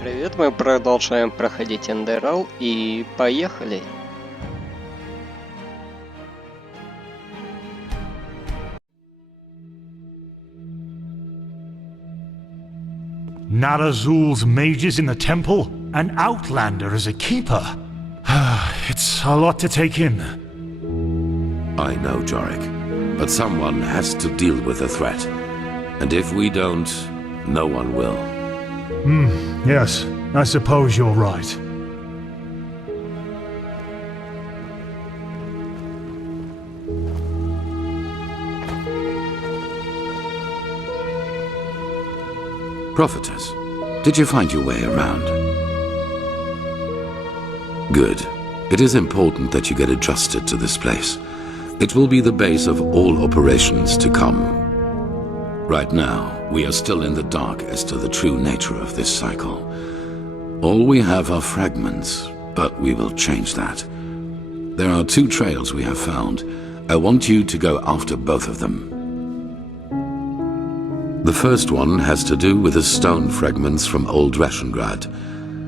Привет, мы продолжаем проходить Enderal и поехали. Narazul's mages in the temple, an outlander as a keeper. It's a lot to take in. I know, Jorik, but someone has to deal with the threat. And if we don't, no one will. Yes, I suppose you're right. Prophetess, did you find your way around? Good. It is important that you get adjusted to this place. It will be the base of all operations to come. Right now, we are still in the dark as to the true nature of this cycle. All we have are fragments, but we will change that. There are two trails we have found. I want you to go after both of them. The first one has to do with the stone fragments from Old Rashengrad.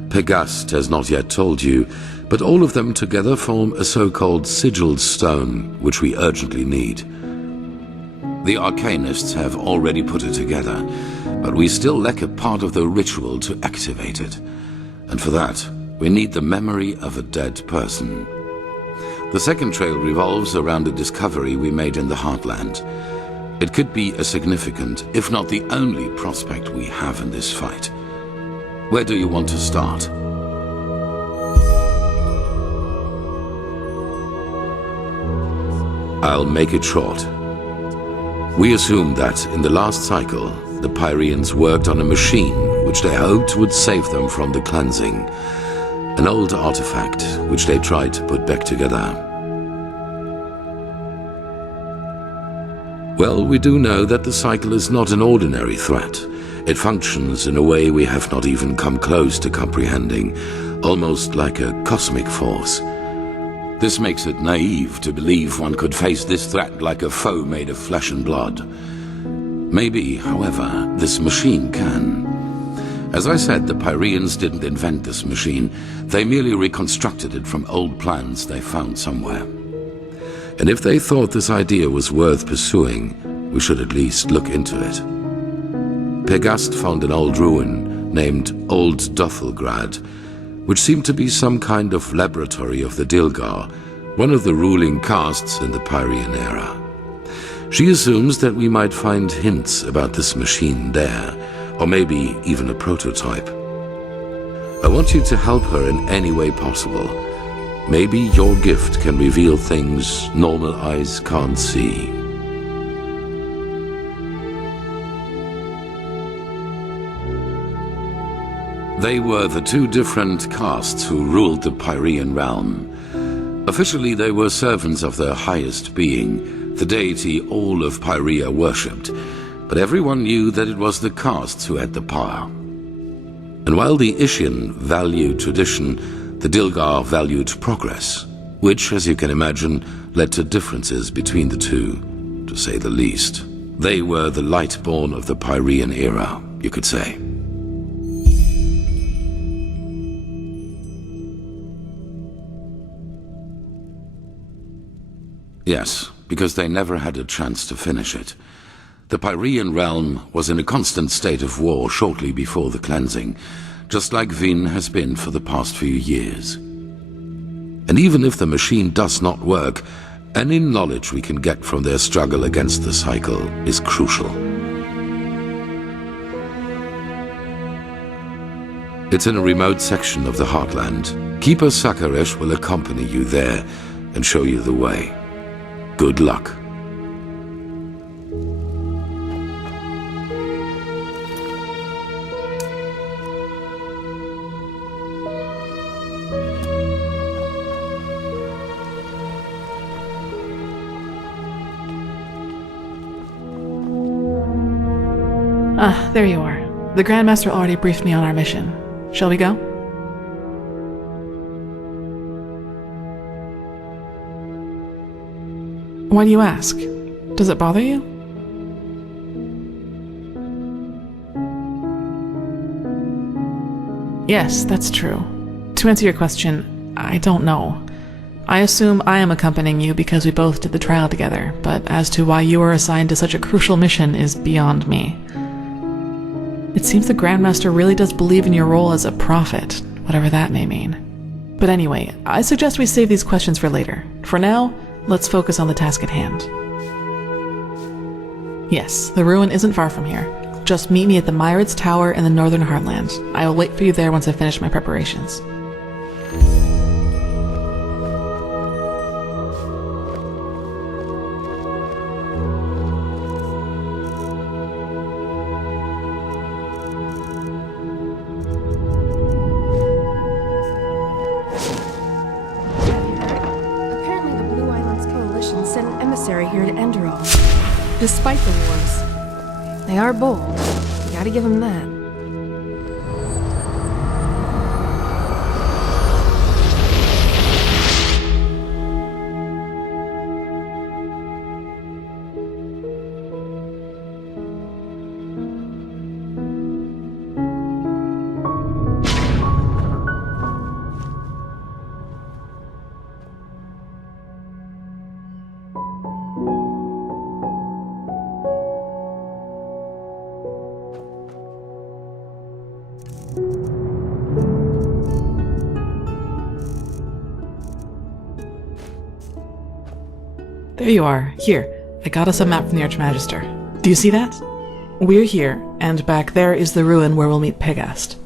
Pegast has not yet told you, but all of them together form a so-called sigilled stone, which we urgently need. The Arcanists have already put it together, but we still lack a part of the ritual to activate it. And for that, we need the memory of a dead person. The second trail revolves around a discovery we made in the Heartland. It could be a significant, if not the only prospect we have in this fight. Where do you want to start? I'll make it short. We assume that in the last cycle, the Pyreans worked on a machine which they hoped would save them from the cleansing. An old artifact which they tried to put back together. Well, we do know that the cycle is not an ordinary threat. It functions in a way we have not even come close to comprehending, almost like a cosmic force. This makes it naive to believe one could face this threat like a foe made of flesh and blood. Maybe, however, this machine can. As I said, the Pyreans didn't invent this machine. They merely reconstructed it from old plans they found somewhere. And if they thought this idea was worth pursuing, we should at least look into it. Pegast found an old ruin named Old Dothelgrad, which seemed to be some kind of laboratory of the Dilgar, one of the ruling castes in the Pyrean era. She assumes that we might find hints about this machine there, or maybe even a prototype. I want you to help her in any way possible. Maybe your gift can reveal things normal eyes can't see. They were the two different castes who ruled the Pyrean realm. Officially, they were servants of their highest being, the deity all of Pyrea worshipped, but everyone knew that it was the castes who had the power. And while the Ishian valued tradition, the Dilgar valued progress, which, as you can imagine, led to differences between the two, to say the least. They were the Lightborn of the Pyrean era, you could say. Yes, because they never had a chance to finish it. The Pyrean realm was in a constant state of war shortly before the cleansing, just like Vin has been for the past few years. And even if the machine does not work, any knowledge we can get from their struggle against the cycle is crucial. It's in a remote section of the Heartland. Keeper Sakaresh will accompany you there and show you the way. Good luck. There you are. The Grandmaster already briefed me on our mission. Shall we go? Why do you ask? Does it bother you? Yes, that's true. To answer your question, I don't know. I assume I am accompanying you because we both did the trial together, but as to why you were assigned to such a crucial mission is beyond me. It seems the Grandmaster really does believe in your role as a prophet, whatever that may mean. But anyway, I suggest we save these questions for later. For now, let's focus on the task at hand. Yes, the ruin isn't far from here. Just meet me at the Myrids Tower in the Northern Heartland. I will wait for you there once I finish my preparations. Apparently the Blue Islands Coalition sent an emissary here to Enderal. Despite the wars, they are bold. You gotta give them that. There you are. Here, I got us a map from the Archmagister. Do you see that? We're here, and back there is the ruin where we'll meet Pegast.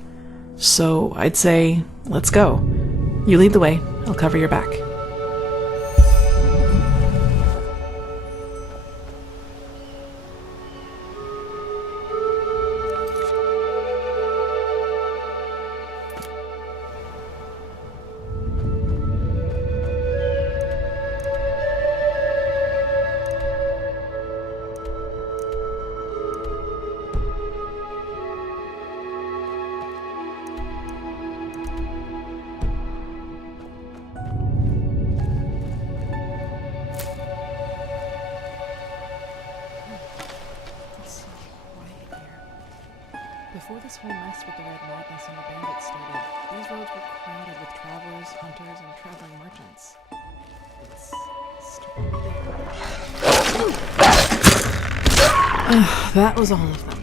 So, I'd say, let's go. You lead the way, I'll cover your back. Before this whole mess with the Red Madness and the bandits started, these roads were crowded with travelers, hunters, and traveling merchants. It's starting there. That was all of them.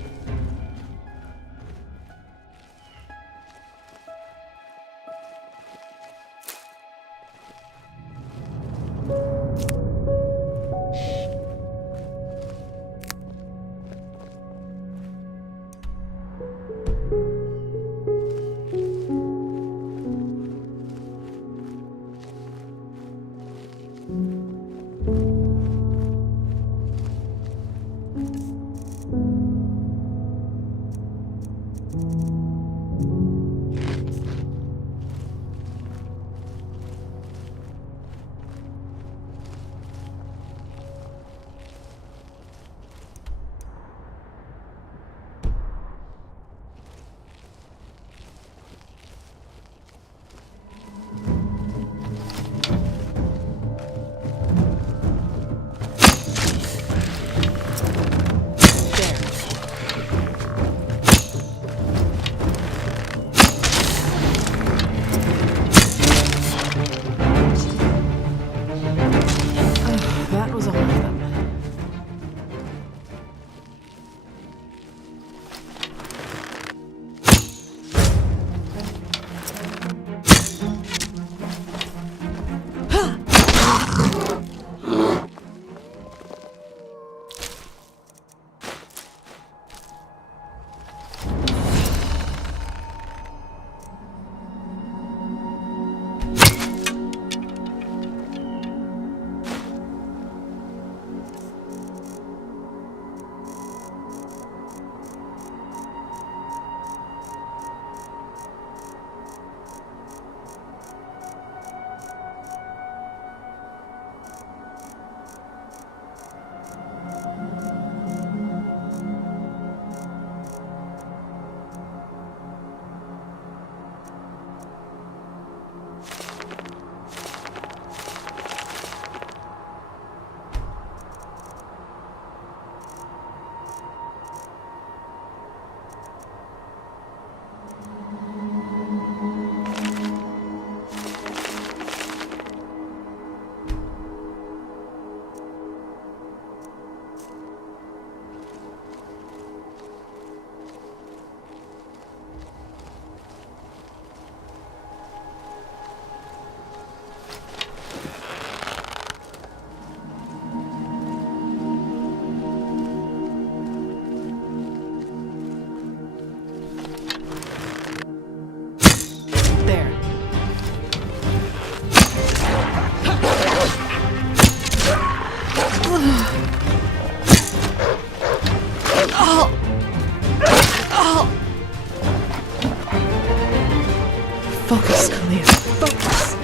Focus, Kalia. Focus.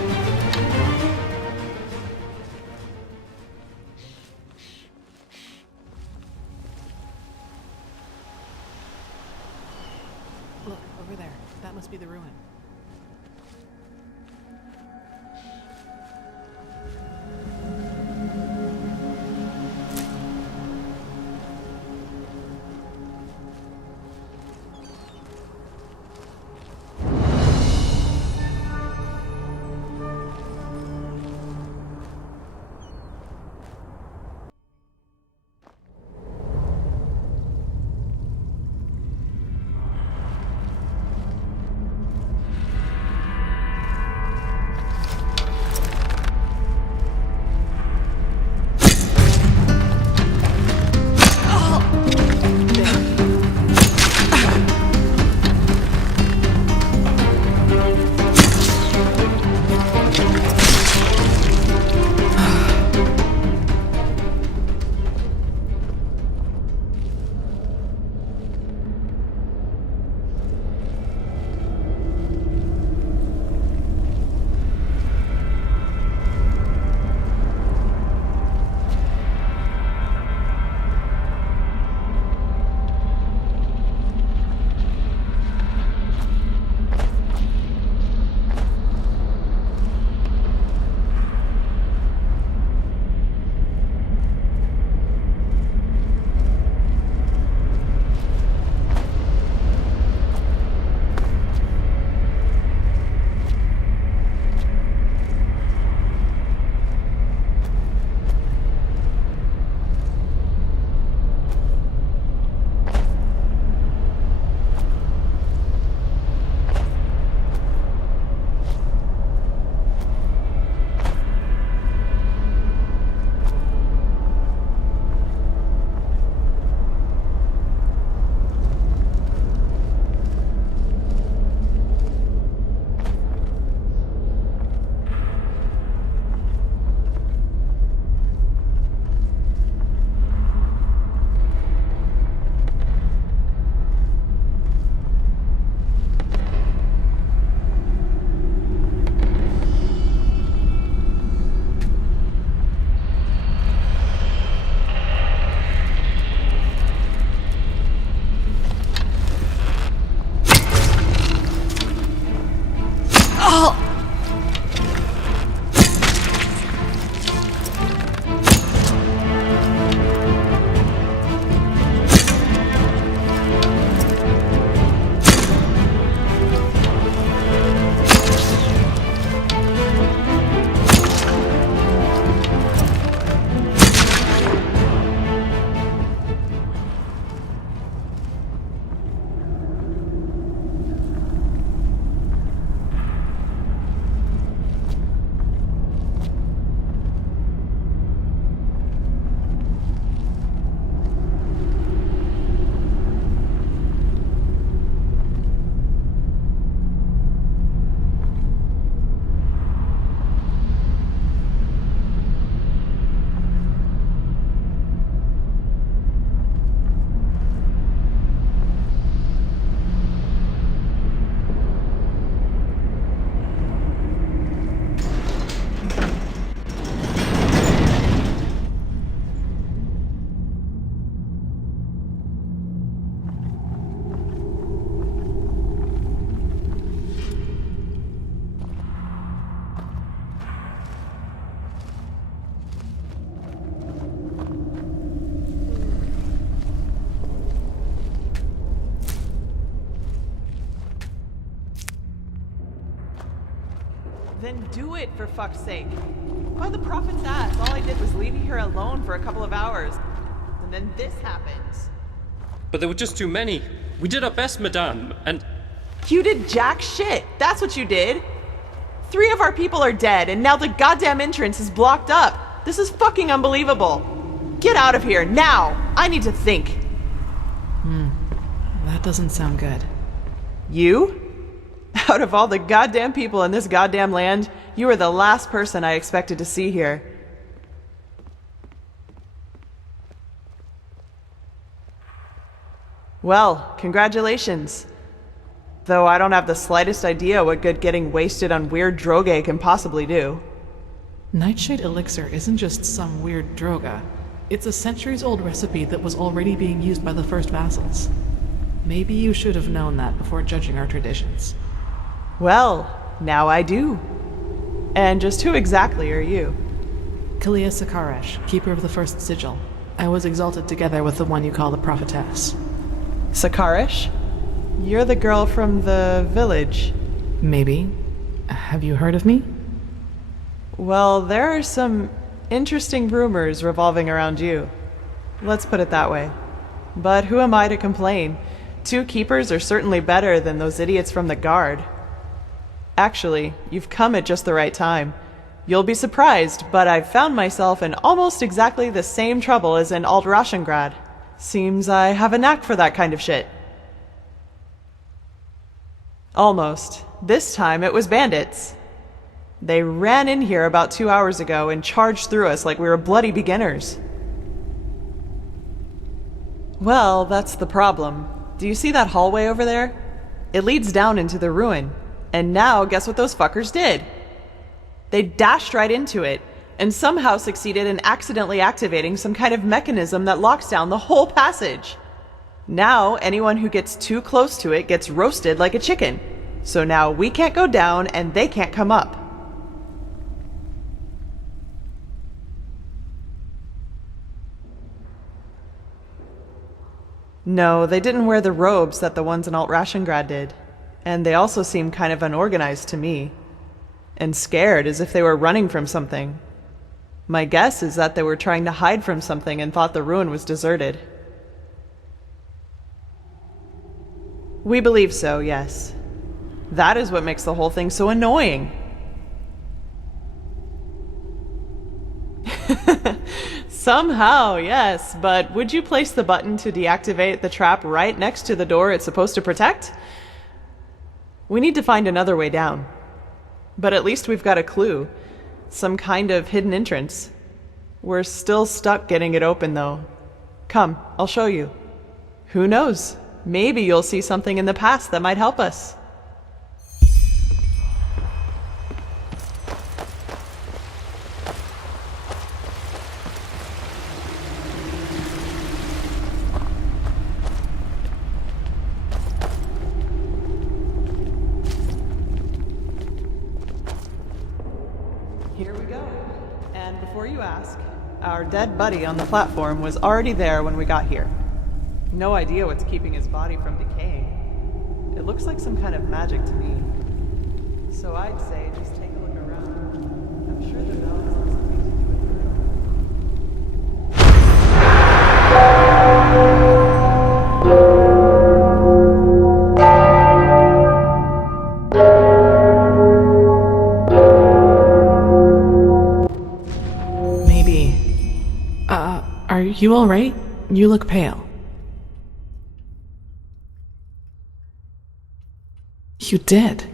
Look, over there. That must be the ruin. Then do it, for fuck's sake. By the prophet's ass, all I did was leave you here alone for a couple of hours. And then this happens. But there were just too many. We did our best, madame, and... You did jack shit. That's what you did. 3 of our people are dead, and now the goddamn entrance is blocked up. This is fucking unbelievable. Get out of here, now! I need to think. That doesn't sound good. You? Out of all the goddamn people in this goddamn land, you are the last person I expected to see here. Well, congratulations. Though I don't have the slightest idea what good getting wasted on weird droge can possibly do. Nightshade elixir isn't just some weird droga. It's a centuries-old recipe that was already being used by the first vassals. Maybe you should have known that before judging our traditions. Well, now I do. And just who exactly are you? Kalia Sakaresh, keeper of the first sigil. I was exalted together with the one you call the prophetess. Sakaresh? You're the girl from the village. Maybe. Have you heard of me? Well, there are some interesting rumors revolving around you. Let's put it that way. But who am I to complain? 2 keepers are certainly better than those idiots from the guard. Actually, you've come at just the right time. You'll be surprised, but I've found myself in almost exactly the same trouble as in Alt-Rashengrad. Seems I have a knack for that kind of shit. Almost. This time it was bandits. They ran in here about 2 hours ago and charged through us like we were bloody beginners. Well, that's the problem. Do you see that hallway over there? It leads down into the ruin. And now, guess what those fuckers did? They dashed right into it, and somehow succeeded in accidentally activating some kind of mechanism that locks down the whole passage. Now, anyone who gets too close to it gets roasted like a chicken. So now we can't go down, and they can't come up. No, they didn't wear the robes that the ones in Alt-Rashengrad did. And they also seemed kind of unorganized to me. And scared, as if they were running from something. My guess is that they were trying to hide from something and thought the ruin was deserted. We believe so, yes. That is what makes the whole thing so annoying. Somehow, yes, but would you place the button to deactivate the trap right next to the door it's supposed to protect? We need to find another way down. But at least we've got a clue. Some kind of hidden entrance. We're still stuck getting it open, though. Come, I'll show you. Who knows? Maybe you'll see something in the past that might help us. Here we go. And before you ask, our dead buddy on the platform was already there when we got here. No idea what's keeping his body from decaying. It looks like some kind of magic to me. So I'd say just take a look around. I'm sure the bell has something to do with Maybe. Are you alright? You look pale. You did?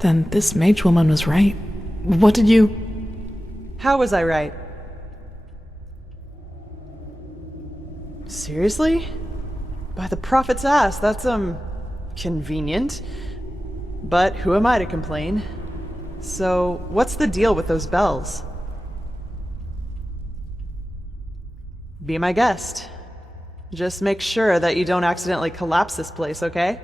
Then this mage woman was right. What did you... How was I right? Seriously? By the prophet's ass, that's, convenient. But who am I to complain? So, what's the deal with those bells? Be my guest. Just make sure that you don't accidentally collapse this place, okay?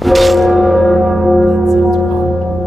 That sounds wrong.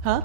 Huh?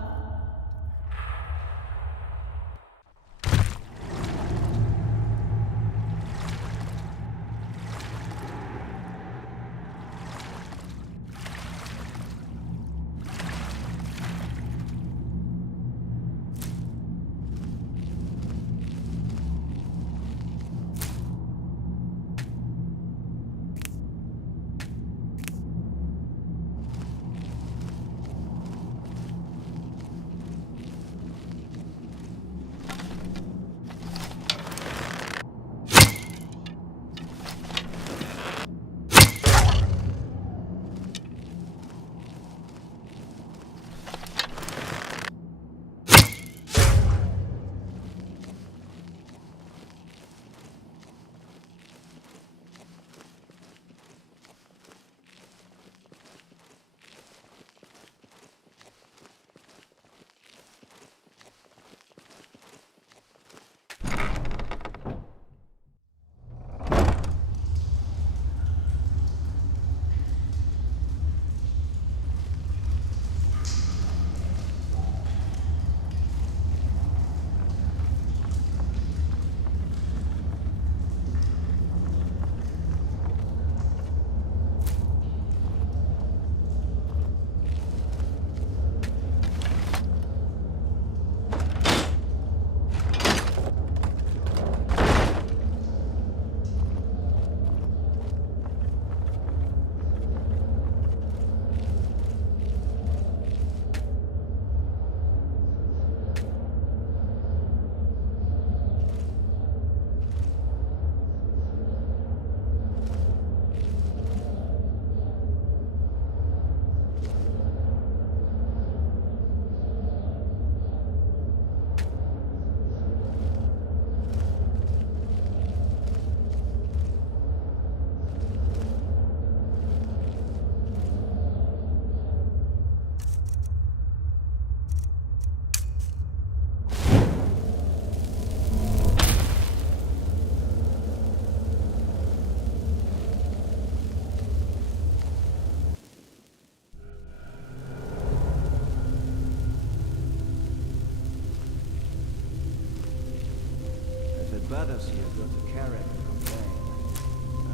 Rather see you go to Carrick and complain.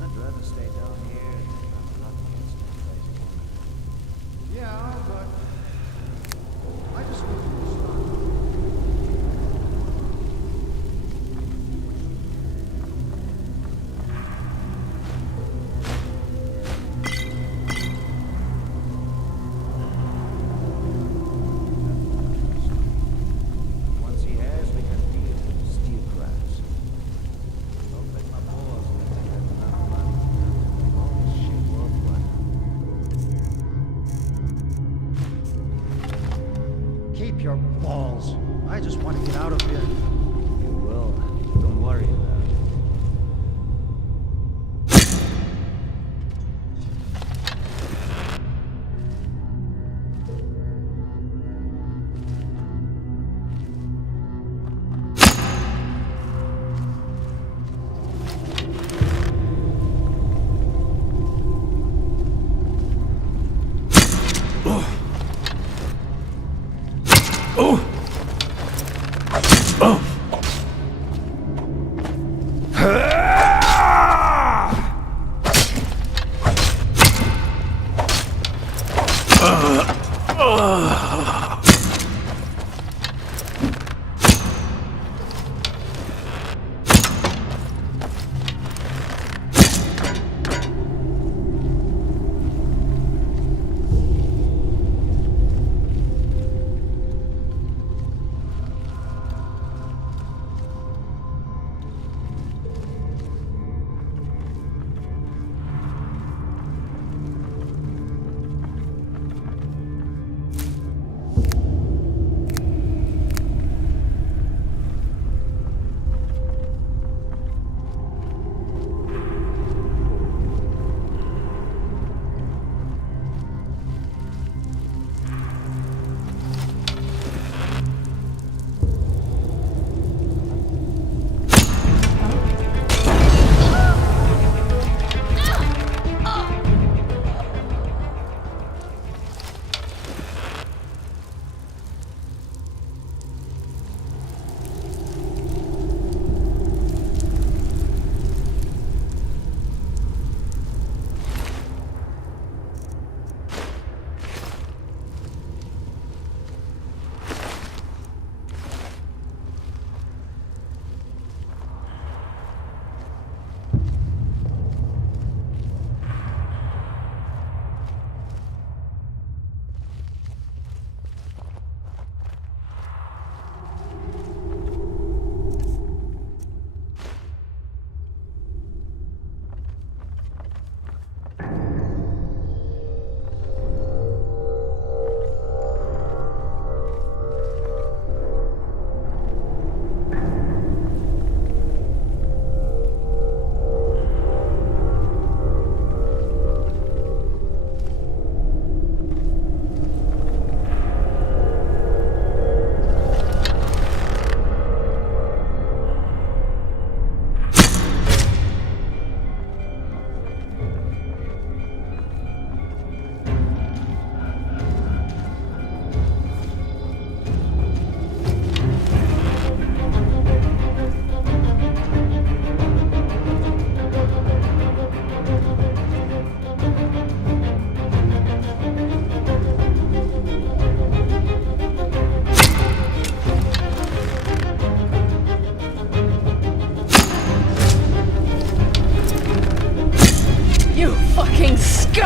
I'd rather stay down here and have nothing against my place. Yeah, but I just want you to stop. Once he has, we can deal with steel crabs. Don't let my balls get to that all this shit worldwide. Keep your balls. I just want to get out of here. You will. Don't worry about it.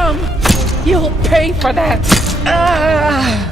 scum! You'll pay for that! Ah!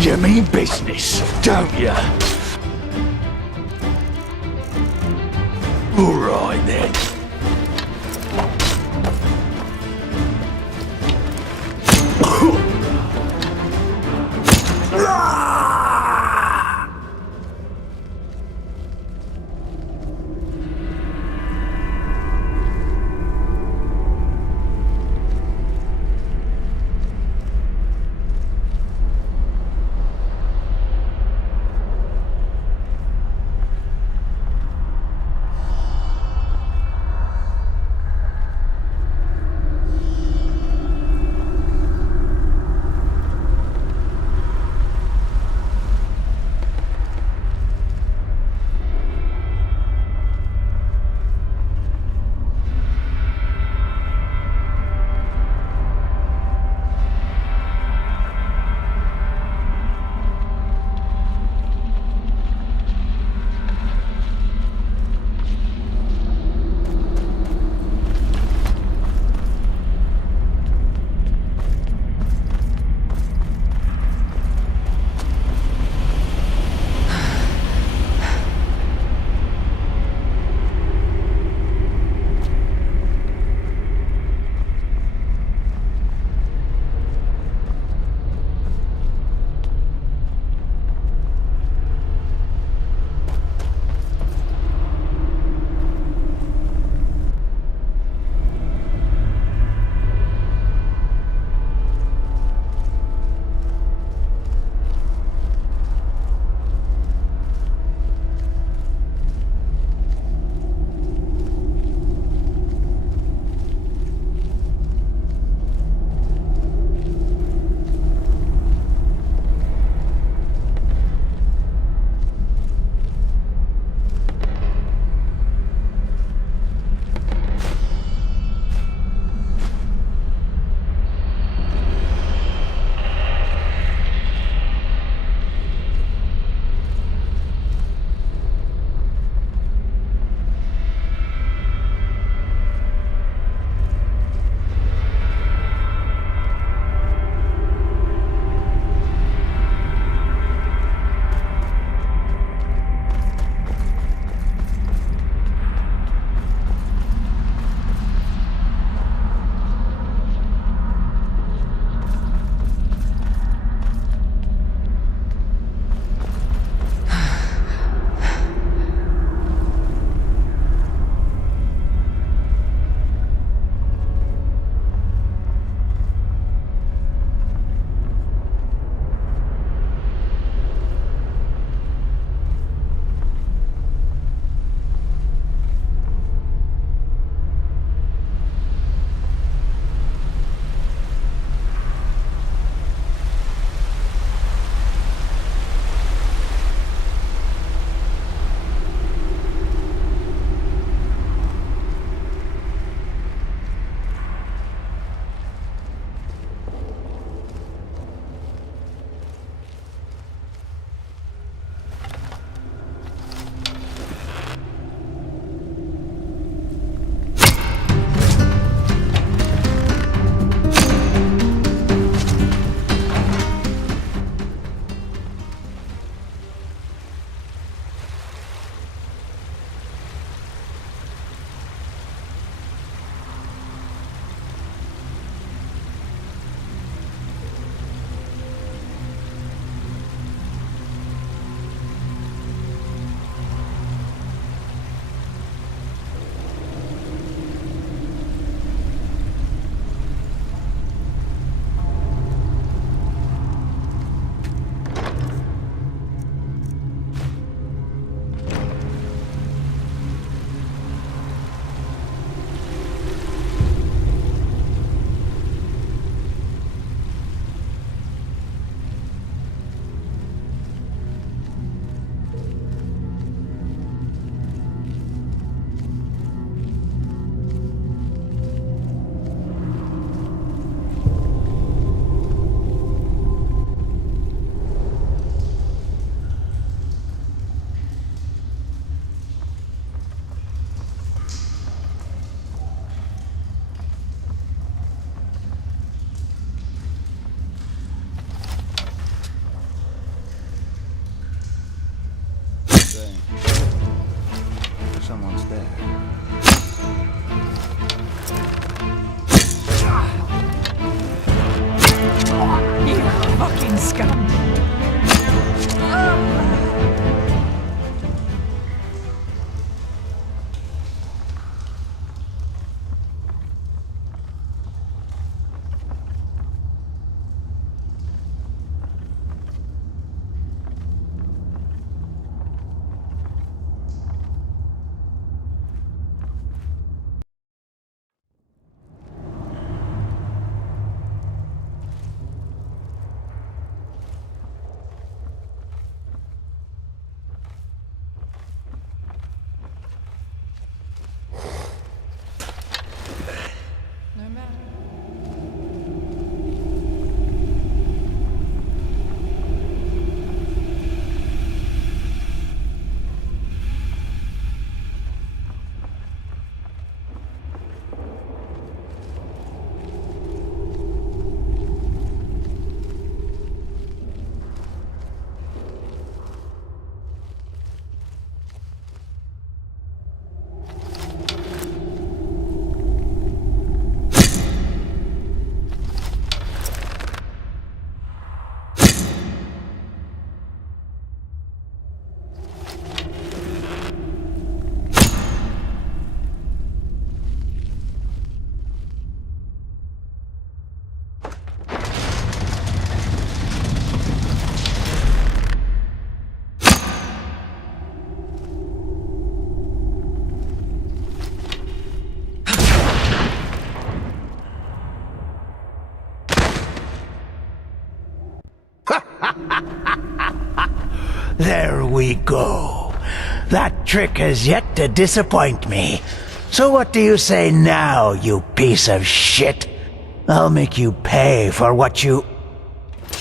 You mean business, don't you? All right then. someone's there. You fucking scum! There we go. That trick has yet to disappoint me. So what do you say now, you piece of shit? I'll make you pay for what you...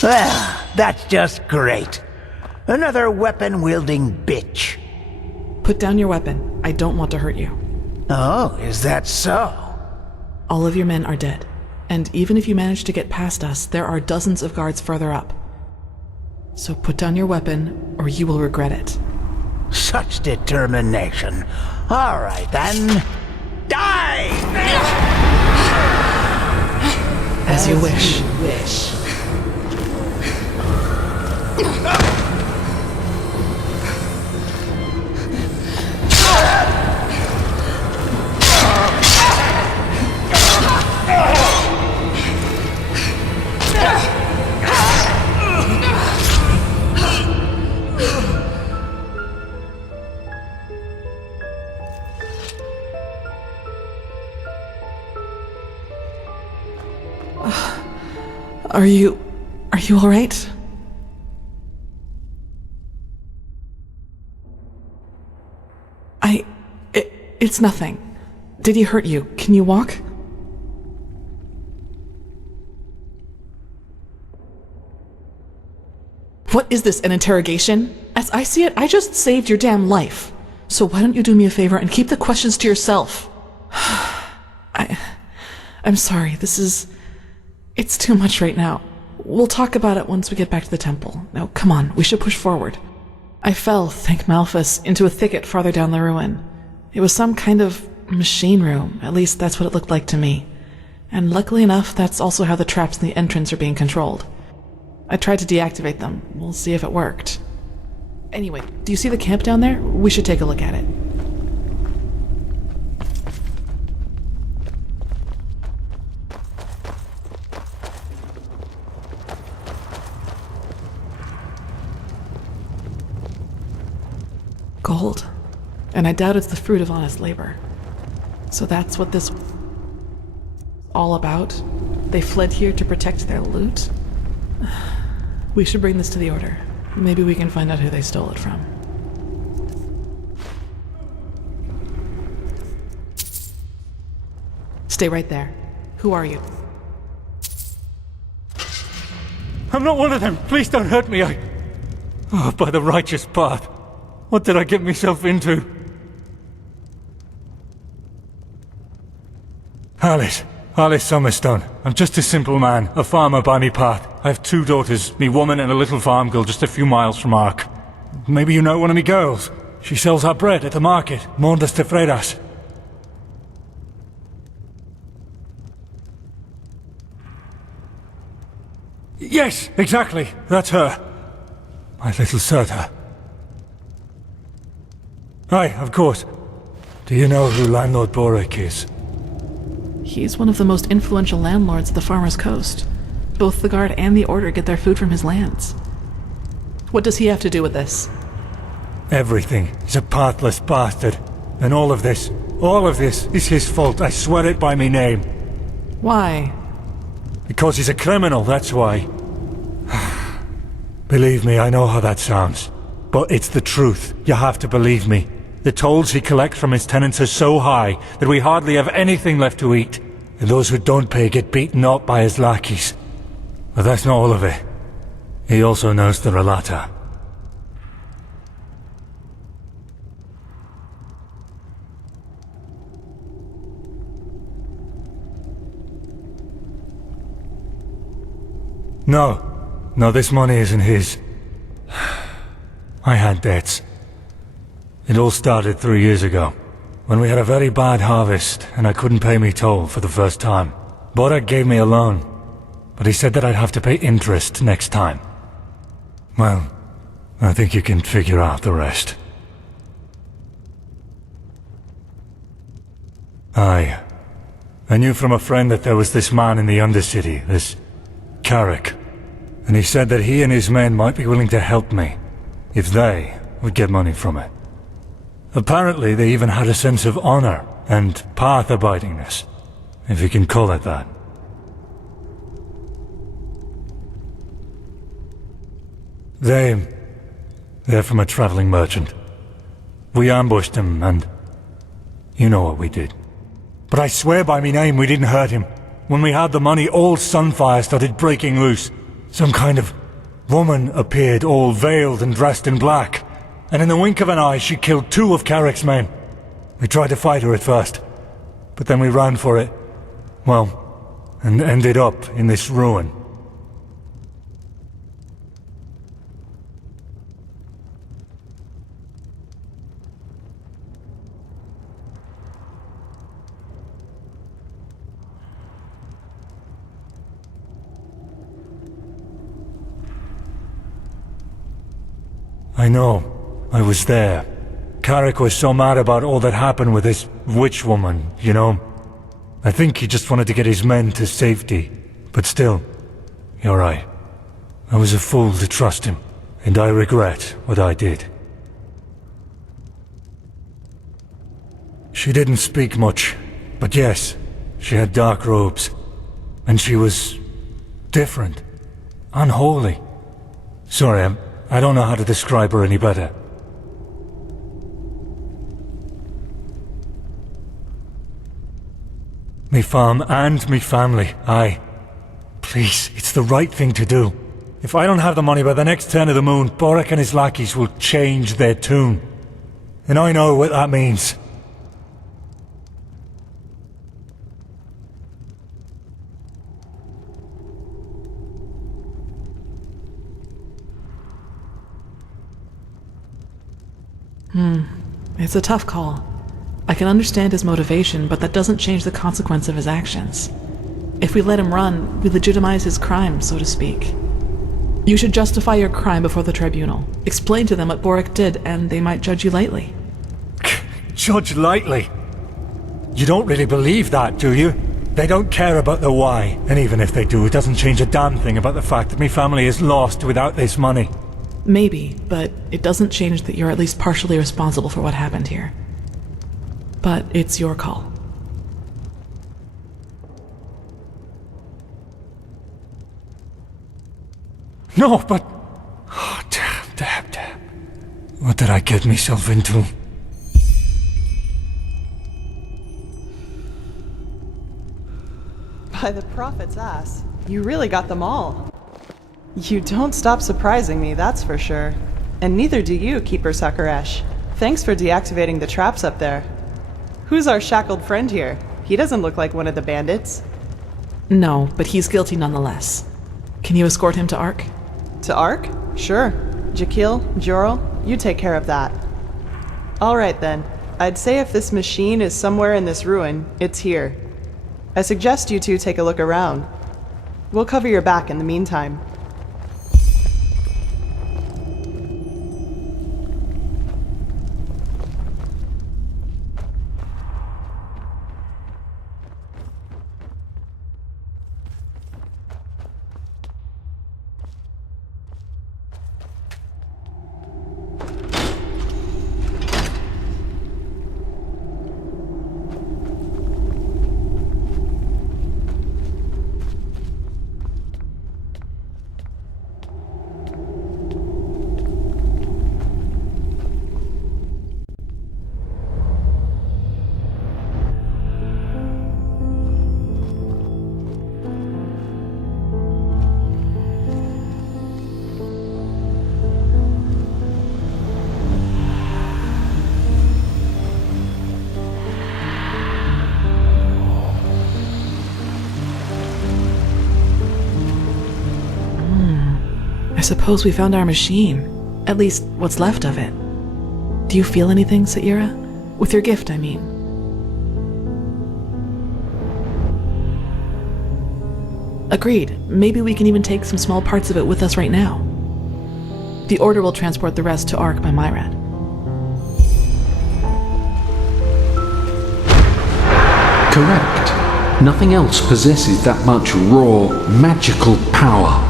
Well, that's just great. Another weapon-wielding bitch. Put down your weapon. I don't want to hurt you. Oh, is that so? All of your men are dead. And even if you manage to get past us, there are dozens of guards further up. So put down your weapon, or you will regret it. Such determination. All right, then. Die! As you wish. Are you all right? It's nothing. Did he hurt you? Can you walk? What is this, an interrogation? As I see it, I just saved your damn life. So why don't you do me a favor and keep the questions to yourself? I'm sorry, it's too much right now. We'll talk about it once we get back to the temple. Now, come on, we should push forward. I fell, thank Malphas, into a thicket farther down the ruin. It was some kind of machine room, at least that's what it looked like to me. And luckily enough, that's also how the traps in the entrance are being controlled. I tried to deactivate them. We'll see if it worked. Anyway, do you see the camp down there? We should take a look at it. Gold. And I doubt it's the fruit of honest labor. So that's what this all about? They fled here to protect their loot? We should bring this to the Order. Maybe we can find out who they stole it from. Stay right there. Who are you? I'm not one of them. Please don't hurt me. Oh, by the righteous path. What did I get myself into? Alice Summerstone. I'm just a simple man, a farmer by me path. I have 2 daughters, me woman and a little farm girl just a few miles from Ark. Maybe you know one of me girls. She sells our bread at the market, Mondas de Freiras. Yes, exactly. That's her. My little Serta. Aye, of course. Do you know who Landlord Borek is? He's one of the most influential landlords of the Farmer's Coast. Both the Guard and the Order get their food from his lands. What does he have to do with this? Everything. He's a pathless bastard. And all of this is his fault. I swear it by me name. Why? Because he's a criminal, that's why. Believe me, I know how that sounds. But it's the truth. You have to believe me. The tolls he collects from his tenants are so high that we hardly have anything left to eat. And those who don't pay get beaten up by his lackeys. But that's not all of it. He also knows the Relata. No, this money isn't his. I had debts. It all started 3 years ago, when we had a very bad harvest and I couldn't pay me toll for the first time. Borak gave me a loan, but he said that I'd have to pay interest next time. Well, I think you can figure out the rest. I knew from a friend that there was this man in the Undercity, this Carrick. And he said that he and his men might be willing to help me, if they would get money from it. Apparently they even had a sense of honor and path-abidingness, if you can call it that. They're from a traveling merchant. We ambushed him and you know what we did. But I swear by me name we didn't hurt him. When we had the money, all Sunfire started breaking loose. Some kind of woman appeared, all veiled and dressed in black. And in the wink of an eye, she killed 2 of Carrick's men. We tried to fight her at first, but then we ran for it. Well, and ended up in this ruin. I know. I was there. Carrick was so mad about all that happened with this witch woman, you know? I think he just wanted to get his men to safety. But still, you're right. I was a fool to trust him, and I regret what I did. She didn't speak much, but yes, she had dark robes. And she was different. Unholy. Sorry, I don't know how to describe her any better. Me farm and me family, aye. Please, it's the right thing to do. If I don't have the money by the next turn of the moon, Borak and his lackeys will change their tune. And I know what that means. It's a tough call. I can understand his motivation, but that doesn't change the consequence of his actions. If we let him run, we legitimize his crime, so to speak. You should justify your crime before the tribunal. Explain to them what Borak did, and they might judge you lightly. Judge lightly? You don't really believe that, do you? They don't care about the why, and even if they do, it doesn't change a damn thing about the fact that me family is lost without this money. Maybe, but it doesn't change that you're at least partially responsible for what happened here. But it's your call. No, but... Oh, damn. What did I get myself into? By the prophet's ass, you really got them all. You don't stop surprising me, that's for sure. And neither do you, Keeper Sakaresh. Thanks for deactivating the traps up there. Who's our shackled friend here? He doesn't look like one of the bandits. No, but he's guilty nonetheless. Can you escort him to Ark? To Ark? Sure. Jakil, Jorel, you take care of that. Alright then. I'd say if this machine is somewhere in this ruin, it's here. I suggest you two take a look around. We'll cover your back in the meantime. I suppose we found our machine. At least, what's left of it. Do you feel anything, Saira? With your gift, I mean. Agreed. Maybe we can even take some small parts of it with us right now. The Order will transport the rest to Ark by Myrad. Correct. Nothing else possesses that much raw, magical power.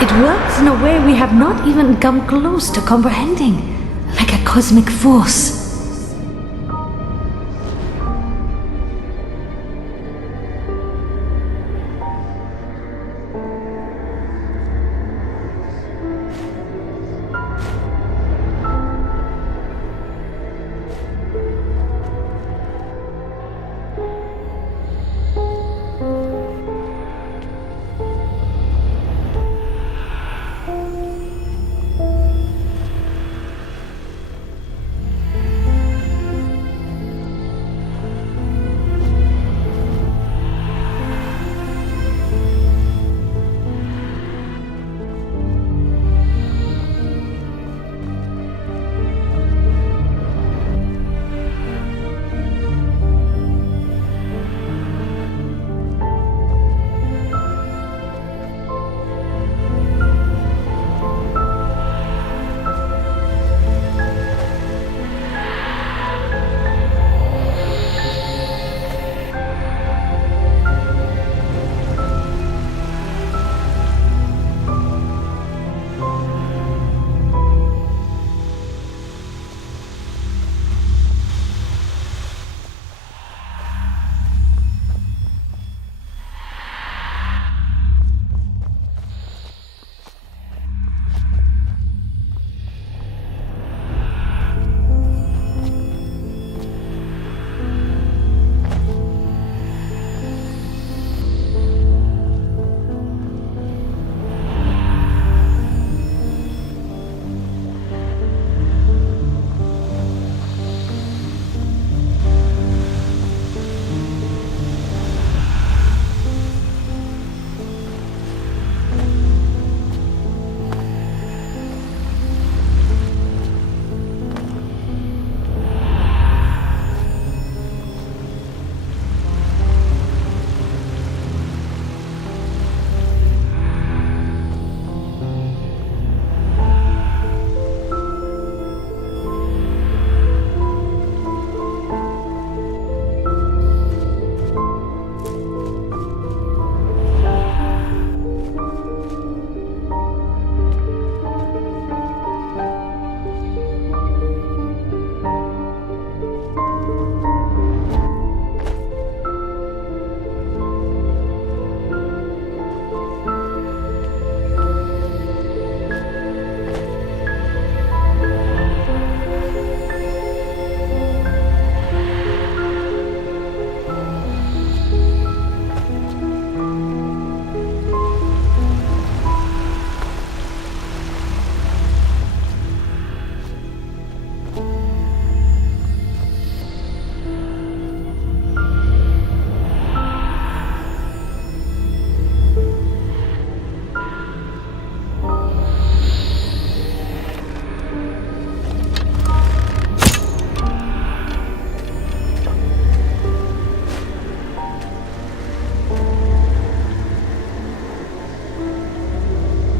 It works in a way we have not even come close to comprehending, like a cosmic force.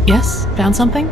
Yes? Found something?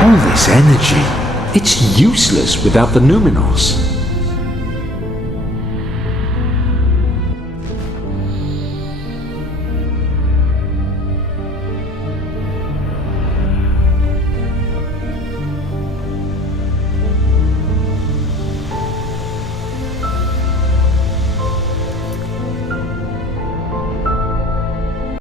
All this energy, it's useless without the Numinos.